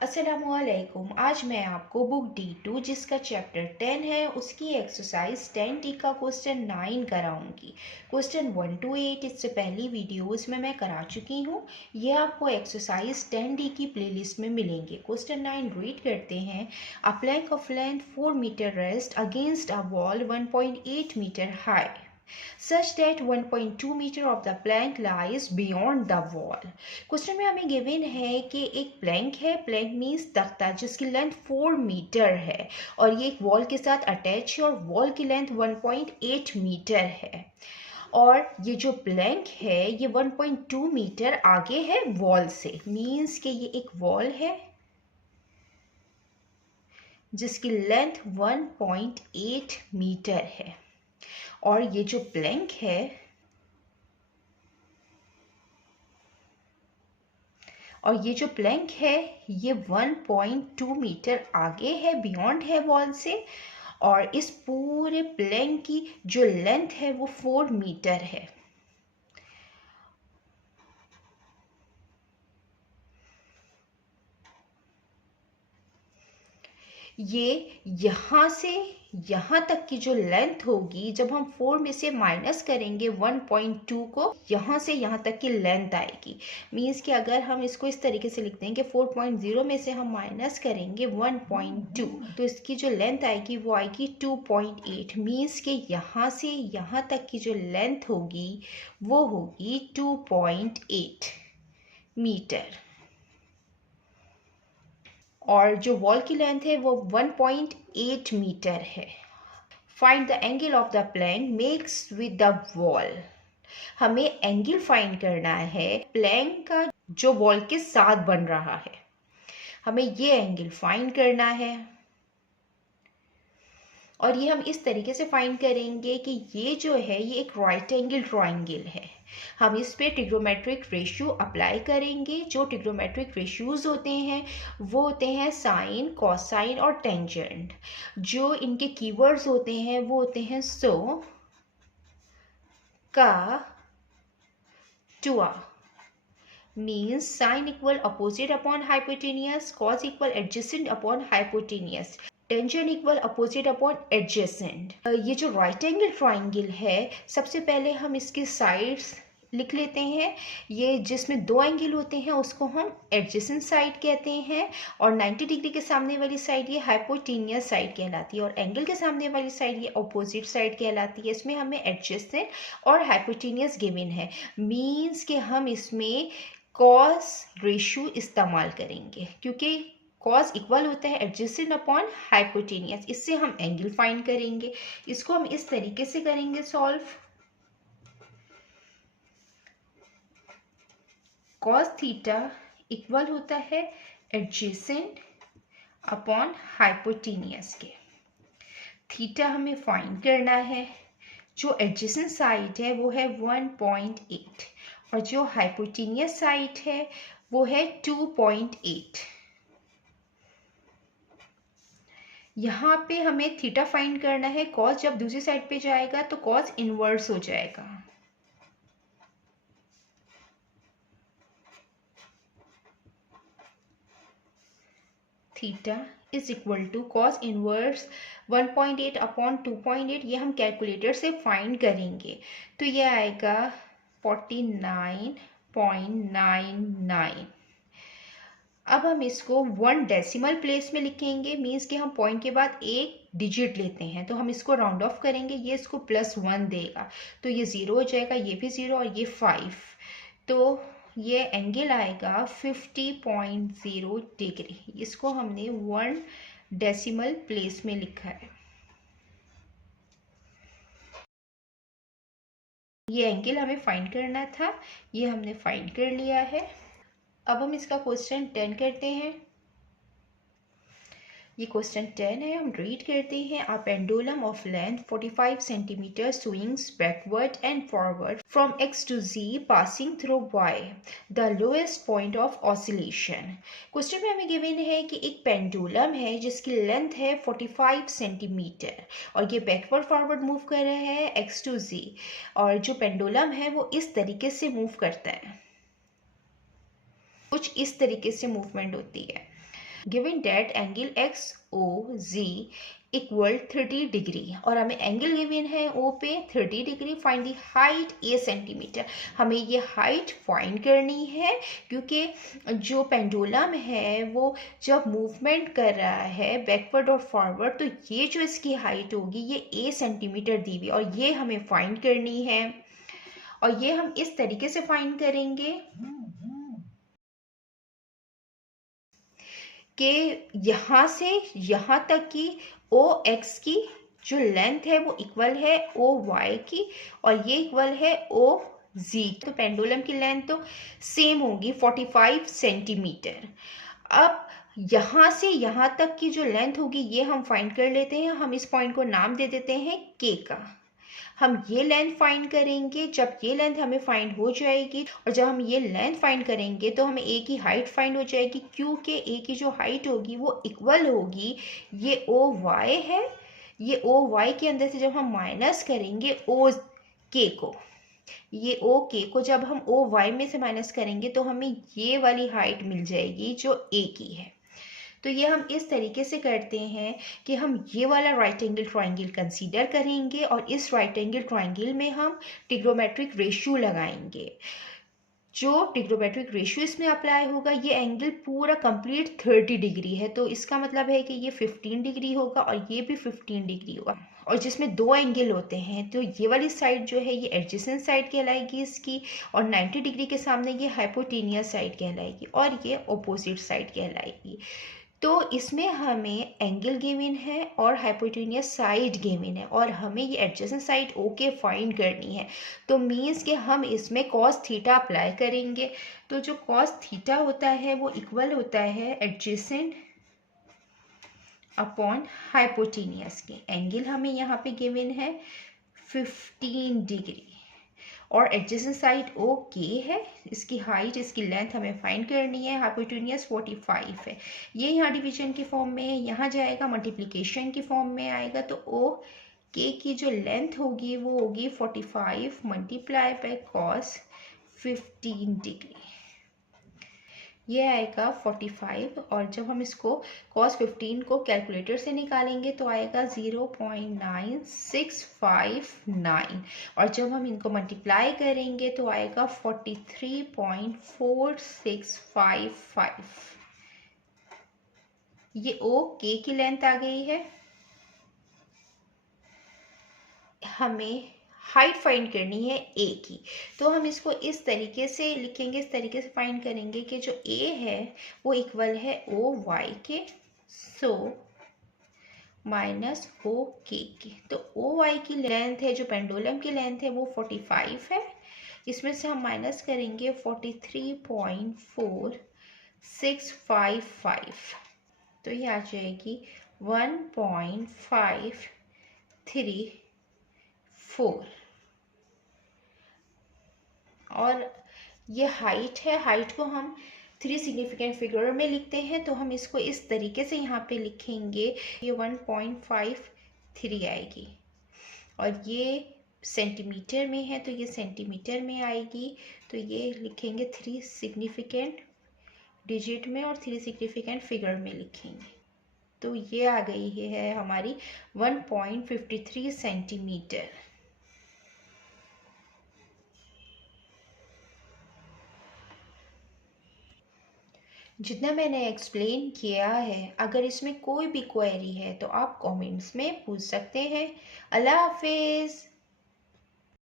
अस्सलामुअलैकुम। आज मैं आपको बुक D2 जिसका चैप्टर 10 है उसकी एक्सरसाइज 10D का क्वेश्चन 9 कराऊंगी। क्वेश्चन 1 to 8 इससे पहली वीडियोस में मैं करा चुकी हूँ। ये आपको एक्सरसाइज 10D की प्लेलिस्ट में मिलेंगे। क्वेश्चन 9 रीड करते हैं। A plank of length 4 metre rest against a wall 1.8 metre high such that 1.2 meter of the plank lies beyond the wall। Question में हमें गिवन है कि एक प्लैंक है। प्लैंक मीन्स तख्ता जिसकी लेंथ 4 मीटर है और ये एक वॉल के साथ अटैच है और वॉल की लेंथ 1.8 मीटर है और ये जो प्लैंक है ये 1.2 मीटर आगे है वॉल से। मीन्स कि ये एक वॉल है जिसकी लेंथ 1.8 मीटर है और ये जो प्लैंक है ये 1.2 मीटर आगे है, बियॉन्ड है वॉल से। और इस पूरे प्लैंक की जो लेंथ है वो 4 मीटर है। ये यहाँ से यहाँ तक की जो लेंथ होगी, जब हम 4 में से माइनस करेंगे 1.2 को, यहाँ से यहाँ तक की लेंथ आएगी। मीन्स कि अगर हम इसको इस तरीके से लिखते हैं कि 4.0 में से हम माइनस करेंगे 1.2 तो इसकी जो लेंथ आएगी वो आएगी 2.8। मीन्स कि यहाँ से यहाँ तक की जो लेंथ होगी वो होगी 2.8 मीटर और जो वॉल की लेंथ है वो 1.8 मीटर है। Find the angle of the plank makes with the wall. हमें एंगल फाइंड करना है प्लैंक का जो वॉल के साथ बन रहा है। हमें ये एंगल फाइंड करना है और ये हम इस तरीके से फाइंड करेंगे कि ये जो है ये एक राइट एंगल ट्रायंगल है। हम इस पे ट्रिग्नोमेट्रिक रेशियो अप्लाई करेंगे। जो ट्रिग्नोमेट्रिक रेशियोज होते हैं वो होते हैं साइन, कोसाइन और टेंजेंट। जो इनके कीवर्ड्स होते हैं वो होते हैं सो, का, टुआ। means sine equal opposite upon hypotenuse, cos equal adjacent upon hypotenuse, tangent equal opposite upon adjacent. ये जो राइट एंगल ट्राइंगल है, सबसे पहले हम इसके साइड्स लिख लेते हैं। ये जिसमें दो एंगल होते हैं उसको हम एडजेसेंट साइड कहते हैं और 90 डिग्री के सामने वाली साइड ये हाइपोटेनियस साइड कहलाती है और एंगल के सामने वाली साइड ये अपोजिट साइड कहलाती है। इसमें हमें एडजेसेंट और हाइपोटेनियस गिवन है। मीन्स कि हम इसमें कॉस रेशियो इस्तेमाल करेंगे क्योंकि कॉस इक्वल होता है एडजेसेंट अपॉन हाइपोटेनियस। इससे हम एंगल फाइंड करेंगे। इसको हम इस तरीके से करेंगे सॉल्व। कॉस थीटा इक्वल होता है एडजेसेंट अपॉन हाइपोटेनियस के। थीटा हमें फाइंड करना है। जो एडजेसेंट साइड है वो है 1.8 और जो हाइपोटेनियस साइड है वो है 2.8। यहाँ पे हमें थीटा फाइंड करना है। कॉस जब दूसरी साइड पे जाएगा तो कॉस इनवर्स हो जाएगा। Theta is equal to cos inverse 1.8 upon 2.8। ये हम कैलकुलेटर से फाइंड करेंगे तो ये आएगा 49.99। अब हम इसको 1 डेसिमल प्लेस में लिखेंगे। मीन्स कि हम पॉइंट के बाद एक डिजिट लेते हैं तो हम इसको राउंड ऑफ करेंगे। ये इसको +1 देगा तो ये 0 हो जाएगा, ये भी 0 और ये 5। तो ये एंगल आएगा 50.0 डिग्री। इसको हमने 1 डेसिमल प्लेस में लिखा है। ये एंगल हमें फाइंड करना था, ये हमने फाइंड कर लिया है। अब हम इसका क्वेश्चन 10 करते हैं। ये क्वेश्चन 10 है, हम रीड करते हैं। A pendulum of length 45 centimetre swings backward and forward from x to z passing through y the lowest point of oscillation. Question में हमें गिवन है कि एक पेंडुलम है जिसकी लेंथ है 45 सेंटीमीटर और ये बैकवर्ड फॉरवर्ड मूव कर रहा है x to z और जो पेंडुलम है वो इस तरीके से मूव करता है। कुछ इस तरीके से मूवमेंट होती है। गिवन डेट एंगल एक्स ओ जी इक्वल 30 डिग्री और हमें एंगल गिवन है ओ पे 30 degree. Find the height A centimetre. हमें ये हाइट फाइंड करनी है क्योंकि जो पेंडुलम है वो जब मूवमेंट कर रहा है बैकवर्ड और फॉरवर्ड, तो ये जो इसकी हाइट होगी ये ए सेंटीमीटर दी हुई और ये हमें फाइंड करनी है। और ये हम इस तरीके से फाइंड करेंगे कि यहाँ से यहाँ तक की ओ एक्स की जो लेंथ है वो इक्वल है ओ वाई की और ये इक्वल है ओ जी। तो पेंडुलम की लेंथ तो सेम होगी 45 सेंटीमीटर। अब यहाँ से यहाँ तक की जो लेंथ होगी ये हम फाइंड कर लेते हैं। हम इस पॉइंट को नाम दे देते हैं के का। हम ये लेंथ फाइंड करेंगे। जब ये लेंथ हमें फाइंड हो जाएगी और जब हम ये लेंथ फाइंड करेंगे तो हमें ए की हाइट फाइंड हो जाएगी क्योंकि ए की जो हाइट होगी वो इक्वल होगी, ये ओ वाई है, ये ओ वाई के अंदर से जब हम माइनस करेंगे ओ के को, ये ओ के को जब हम ओ वाई में से माइनस करेंगे तो हमें ये वाली हाइट मिल जाएगी जो ए की है। तो ये हम इस तरीके से करते हैं कि हम ये वाला राइट एंगल ट्रायंगल कंसीडर करेंगे और इस राइट एंगल ट्रायंगल में हम ट्रिग्नोमेट्रिक रेशियो लगाएंगे। जो ट्रिग्नोमेट्रिक रेशियो इसमें अप्लाई होगा, ये एंगल पूरा कंप्लीट 30 डिग्री है, तो इसका मतलब है कि ये 15 डिग्री होगा और ये भी 15 डिग्री होगा। और जिसमें दो एंगल होते हैं तो ये वाली साइड जो है ये एडजेसेंट साइड कहलाएगी इसकी, और 90 डिग्री के सामने ये हाइपोटेनियस साइड कहलाएगी और ये अपोजिट साइड कहलाएगी। तो इसमें हमें एंगल गिवन है और हाइपोटेनियस साइड गिवन है और हमें ये एडजेसेंट साइड ओके फाइंड करनी है। तो मीन्स कि हम इसमें कॉस थीटा अप्लाई करेंगे। तो जो कॉस थीटा होता है वो इक्वल होता है एडजेसेंट अपॉन हाइपोटेनियस के। एंगल हमें यहाँ पे गिवन है 15 डिग्री और एडजेसेंट साइड ओ के है, इसकी हाइट इसकी लेंथ हमें फाइंड करनी है, हाइपोटेनियस 45 है। ये यहाँ डिवीजन की फॉर्म में है, यहाँ जाएगा मल्टीप्लिकेशन की फॉर्म में आएगा। तो ओ के की जो लेंथ होगी वो होगी 45 मल्टीप्लाई बाय कॉस 15 डिग्री, ये आएगा 45। और जब हम इसको cos 15 को कैलकुलेटर से निकालेंगे तो आएगा 0.9659 और जब हम इनको मल्टीप्लाई करेंगे तो आएगा 43.4655। ये ओ के की लेंथ आ गई है। हमें हाइट फाइंड करनी है ए की, तो हम इसको इस तरीके से लिखेंगे, इस तरीके से फाइंड करेंगे कि जो ए है वो इक्वल है ओ वाई के, सो माइनस ओ के। तो ओ वाई की लेंथ है, जो पेंडुलम की लेंथ है वो 45 है, इसमें से हम माइनस करेंगे 43.4655, तो ये आ जाएगी 1.534। और ये हाइट है, हाइट को हम 3 सिग्निफिकेंट फिगर में लिखते हैं, तो हम इसको इस तरीके से यहाँ पे लिखेंगे, ये 1.53 आएगी और ये सेंटीमीटर में है तो ये सेंटीमीटर में आएगी। तो ये लिखेंगे 3 सिग्निफिकेंट डिजिट में और 3 सिग्निफिकेंट फिगर में लिखेंगे। तो ये आ गई है हमारी 1.53 सेंटीमीटर। जितना मैंने एक्सप्लेन किया है, अगर इसमें कोई भी क्वेरी है तो आप कमेंट्स में पूछ सकते हैं। अल्लाह हाफिज़।